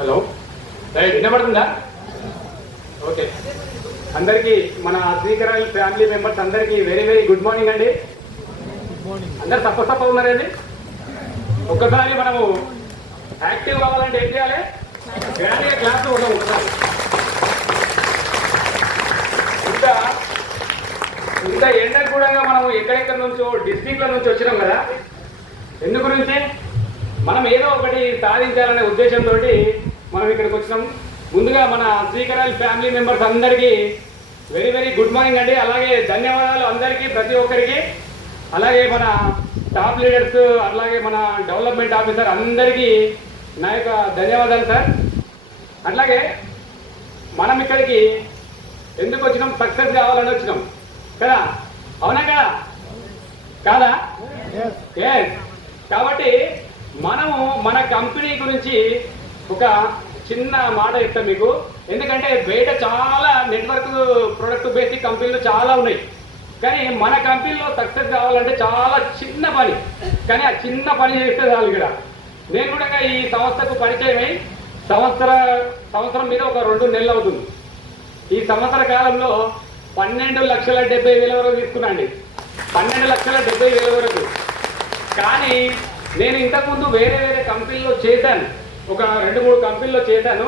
Hello, right, వినపడుతుందా? Okay, అందరికీ మన శ్రీకరాల్ ఫ్యామిలీ మెంబర్స్ అందరికీ వెరీ వెరీ గుడ్ మార్నింగ్ అండి. అందరు తప్ప ఉన్నారండి. ఒక్కసారి మనము యాక్టివ్ కావాలంటే ఏం చేయాలి? గ్రాండ్గా క్లాస్ ఉండడం ఒకసారి. ఇంత ఎండకు కూడా మనము ఎక్కడెక్కడి నుంచో డిస్ట్రిక్ట్ల నుంచి వచ్చినాం కదా. ఎందు గురించి? మనం ఏదో ఒకటి సాధించాలనే ఉద్దేశంతో మనం ఇక్కడికి వచ్చినాం. ముందుగా మన శ్రీకరాల్ ఫ్యామిలీ మెంబర్స్ అందరికీ వెరీ వెరీ గుడ్ మార్నింగ్ అండి. అలాగే ధన్యవాదాలు అందరికీ, ప్రతి ఒక్కరికి. అలాగే మన టాప్ లీడర్స్, అలాగే మన డెవలప్మెంట్ ఆఫీసర్ అందరికీ నా యొక్క ధన్యవాదాలు సార్. అట్లాగే మనం ఇక్కడికి ఎందుకు వచ్చినాం? సక్సెస్ కావాలని వచ్చినాం కదా, అవునా కదా? కాదా? కాబట్టి మనము మన కంపెనీ గురించి ఒక చిన్న మాట చెప్తాం మీకు. ఎందుకంటే బయట చాలా నెట్వర్క్ ప్రొడక్ట్ బేసిక్ కంపెనీలు చాలా ఉన్నాయి, కానీ మన కంపెనీలో సక్సెస్ కావాలంటే చాలా చిన్న పని. కానీ ఆ చిన్న పని చేస్తే చాలు. ఇక్కడ నేను కూడా ఈ సంస్థకు పరిచయమై సంవత్సరం మీద ఒక 2 నెలలు అవుతుంది. ఈ సంవత్సర కాలంలో 12,70,000 వరకు తీసుకున్నాండి. 12,70,000 వరకు. కానీ నేను ఇంతకుముందు వేరే వేరే కంపెనీలో చేశాను, ఒక 2-3 కంపెనీలో చేశాను.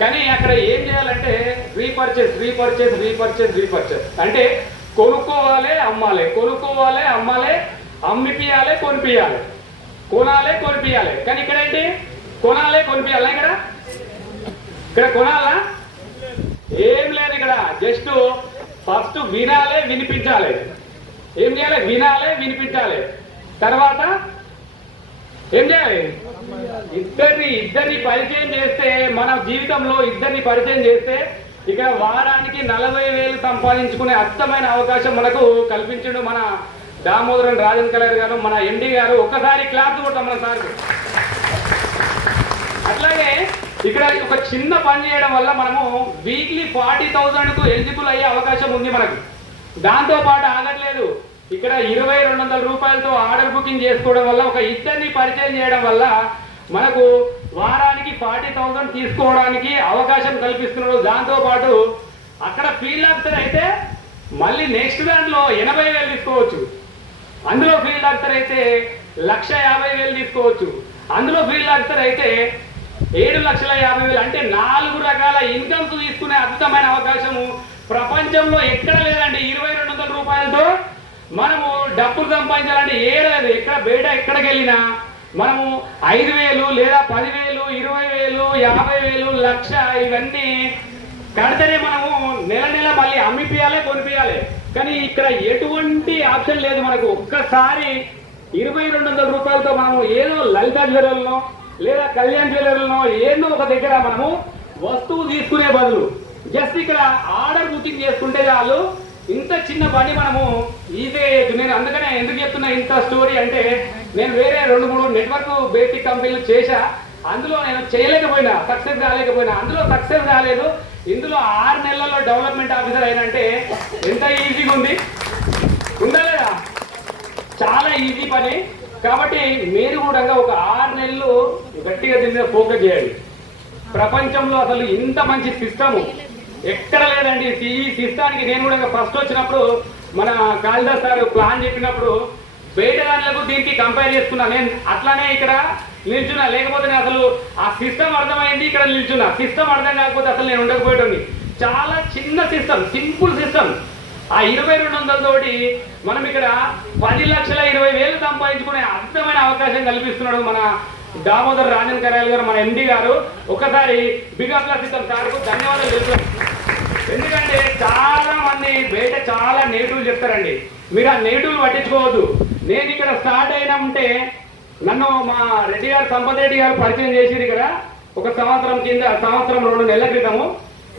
కానీ అక్కడ ఏం చేయాలంటే రీపర్చేస్ అంటే కొనుక్కోవాలి, అమ్మాలి, కొనుక్కోవాలి, అమ్మాలి, అమ్మిపియాలి, కొనిపియాలి, కొనాలి, కొనిపియాలి. కానీ ఇక్కడ ఏంటి? కొనాలి, కొనిపియాలి. ఇక్కడ కొనాలా? ఏం లేదు. ఇక్కడ జస్ట్ ఫస్ట్ వినాలి, వినిపించాలి. ఏం చేయాలి? వినాలి, వినిపించాలి. తర్వాత ఏం చేయాలి? ఇద్దరిని పరిచయం చేస్తే, మన జీవితంలో ఇద్దరిని పరిచయం చేస్తే ఇక్కడ వారానికి 40,000 సంపాదించుకునే అద్భుతమైన అవకాశం మనకు కల్పించడు మన దామోదరన్ రాజన్ కలర్ గారు, మన ఎండి గారు. ఒక్కసారి క్లాస్ కొడతాం మన సార్. అట్లాగే ఇక్కడ ఒక చిన్న పని చేయడం వల్ల మనము వీక్లీ 40,000కు ఎలిజిబుల్ అయ్యే అవకాశం ఉంది మనకు. దాంతో పాటు ఆగట్లేదు, ఇక్కడ 2,200 రూపాయలతో ఆర్డర్ బుకింగ్ చేసుకోవడం వల్ల, ఒక ఇద్దరిని పరిచయం చేయడం వల్ల మనకు వారానికి 40,000 తీసుకోవడానికి అవకాశం కల్పిస్తున్నారు. దాంతో పాటు అక్కడ ఫీల్డ్ ఆఫీసర్ అయితే మళ్ళీ నెక్స్ట్ దాంట్లో 80,000 తీసుకోవచ్చు. అందులో ఫీల్డ్ ఆఫీసర్ అయితే 1,50,000 తీసుకోవచ్చు. అందులో ఫీల్డ్ ఆఫీసర్ అయితే 7,50,000. అంటే 4 రకాల ఇన్కమ్స్ తీసుకునే అద్భుతమైన అవకాశము ప్రపంచంలో ఎక్కడ లేదండి. 2,200 రూపాయలతో మనము డబ్బులు సంపాదించాలంటే లేదు. ఎక్కడ బయట ఎక్కడికి వెళ్ళినా మనము 5,000 లేదా 10,000, 20,000, 50,000, 1,00,000 ఇవన్నీ కడితేనే మనము నెల నెల మళ్ళీ అమ్మిపియాలి, కొనిపియాలి. కానీ ఇక్కడ ఎటువంటి ఆప్షన్ లేదు మనకు. ఒక్కసారి 2,200 రూపాయలతో మనము ఏదో లలితా జ్యువెలర్లో లేదా కళ్యాణ్ జ్యువెలర్లో ఏదో ఒక దగ్గర మనము వస్తువు తీసుకునే బదులు జస్ట్ ఇక్కడ ఆర్డర్ బుకింగ్ చేసుకుంటే చాలు. ఇంత చిన్న పని మనము ఈజీగా చేయొచ్చు. నేను అందుకనే ఎందుకు చెప్తున్నా ఇంత స్టోరీ అంటే, నేను వేరే 2-3 నెట్వర్క్ బేసిక్ కంపెనీలు చేశా. అందులో నేను చేయలేకపోయినా, సక్సెస్ కాలేకపోయినా. అందులో సక్సెస్ కాలేదు. ఇందులో 6 నెలల్లో డెవలప్మెంట్ ఆఫీసర్ అయినంటే ఎంత ఈజీగా ఉంది, ఉందా లేదా? చాలా ఈజీ పని. కాబట్టి మీరు కూడా ఒక 6 నెలలు గట్టిగా దీని మీద ఫోకస్ చేయండి. ప్రపంచంలో అసలు ఇంత మంచి సిస్టము ఎక్కడ లేదండి. ఈ సిస్టానికి నేను కూడా ఫస్ట్ వచ్చినప్పుడు మన కాళిదాస్ సార్ ప్లాన్ చెప్పినప్పుడు బయట దాంట్లకు దీనికి కంపేర్ చేసుకున్నా. నేను అట్లానే ఇక్కడ నిల్చున్నా, లేకపోతే నేను అసలు ఆ సిస్టమ్ అర్థమైంది, ఇక్కడ నిల్చున్నా. సిస్టమ్ అర్థం కాకపోతే అసలు నేను ఉండకపోయేటోని. చాలా చిన్న సిస్టమ్, సింపుల్ సిస్టమ్. ఆ 2,200 తోటి మనం ఇక్కడ 10,20,000 సంపాదించుకునే అద్భుతమైన అవకాశం కల్పిస్తున్నాడు మన దామోదర్ రాజన్ కరాయల్ గారు, మన ఎండి గారు. ఒకసారి బిగ్ అప్లాస్ ఇద్దాం సార్కు, ధన్యవాదాలు చెప్తాను. ఎందుకంటే చాలా మంది బయట చాలా నెగిటివ్లు చెప్తారండి. మీరు ఆ నెగిటివ్లు పట్టించుకోవద్దు. నేను ఇక్కడ స్టార్ట్ అయినామంటే నన్ను మా రెడ్డి గారు, సంపత్ రెడ్డి గారు పరిచయం చేసిరు ఇక్కడ ఒక సంవత్సరం 2 నెలల క్రితము.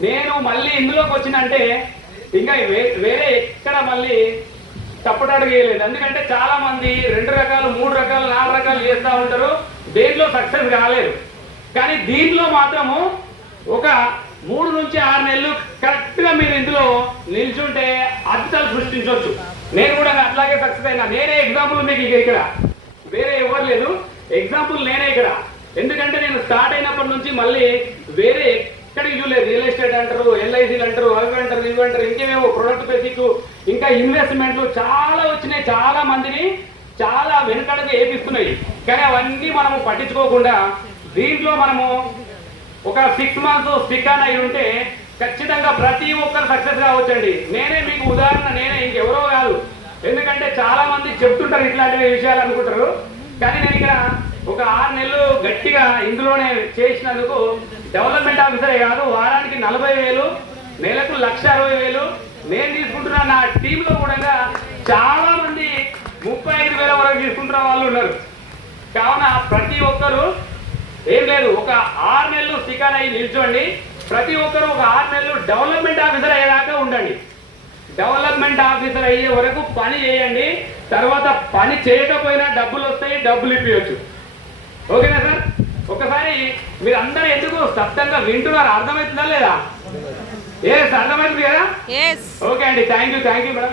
నేను మళ్ళీ ఇందులోకి వచ్చినంటే ఇంకా వేరే ఎక్కడ మళ్ళీ తప్పటడుగు వేయలేదు. ఎందుకంటే చాలా మంది 2 రకాలు, 3 రకాలు, 4 రకాలు చేస్తూ ఉంటారు, దేంట్లో సక్సెస్ కాలేదు. కానీ దీంట్లో మాత్రము ఒక 3 నుంచి 6 నెలలు కరెక్ట్గా మీరు ఇందులో నిల్చుంటే అద్భుతాలు సృష్టించవచ్చు. నేను కూడా అట్లాగే సక్సెస్ అయినా. నేనే ఎగ్జాంపుల్ మీకు ఇక్కడ వేరే ఎవరు లేదు. ఎగ్జాంపుల్ నేనే ఇక్కడ, ఎందుకంటే నేను స్టార్ట్ అయినప్పటి నుంచి మళ్ళీ వేరే ఎక్కడికి చూడలేదు. రియల్ ఎస్టేట్ అంటారు, ఎల్ఐసీలు అంటారు, అవి అంటారు, ఇవి అంటారు, ఇంకేమేమో ప్రొడక్ట్ బేసిక్, ఇంకా ఇన్వెస్ట్మెంట్లు చాలా వచ్చినాయి. చాలా మందిని చాలా వెనుకడుగు వేపిస్తున్నాయి. కానీ అవన్నీ మనము పట్టించుకోకుండా దీంట్లో మనము ఒక 6 months స్టిక్ అని అయి ఉంటే ఖచ్చితంగా ప్రతి ఒక్కరు సక్సెస్ కావచ్చండి. నేనే మీకు ఉదాహరణ, నేనే, ఇంకెవరో కాదు. ఎందుకంటే చాలా మంది చెప్తుంటారు ఇట్లాంటి విషయాలు అనుకుంటారు. కానీ నేను ఇక్కడ ఒక 6 నెలలు గట్టిగా ఇందులోనే చేసినందుకు డెవలప్మెంట్ ఆఫీసరే కాదు, వారానికి 40,000, నెలకు 1,60,000 నేను తీసుకుంటున్నా. నా టీంలో కూడా చాలా మంది 35,000 వరకు తీసుకుంటున్న వాళ్ళు ఉన్నారు. కావున ప్రతి ఒక్కరు ఏం లేదు, ఒక 6 నెలలు స్టికాన్ అయ్యి నిల్చోండి. ప్రతి ఒక్కరు ఒక 6 నెలలు డెవలప్మెంట్ ఆఫీసర్ అయ్యేదాకా ఉండండి. డెవలప్మెంట్ ఆఫీసర్ అయ్యే వరకు పని చేయండి. తర్వాత పని చేయకపోయినా డబ్బులు వస్తాయి, డబ్బులు ఇప్పించచ్చు. ఓకేనా సార్? ఒకసారి మీరు అందరూ ఎందుకు శబ్దంగా వింటున్నారు, అర్థమవుతుందా లేదా? అర్థమవుతుంది కదా? ఓకే అండి, థ్యాంక్ యూ మేడం.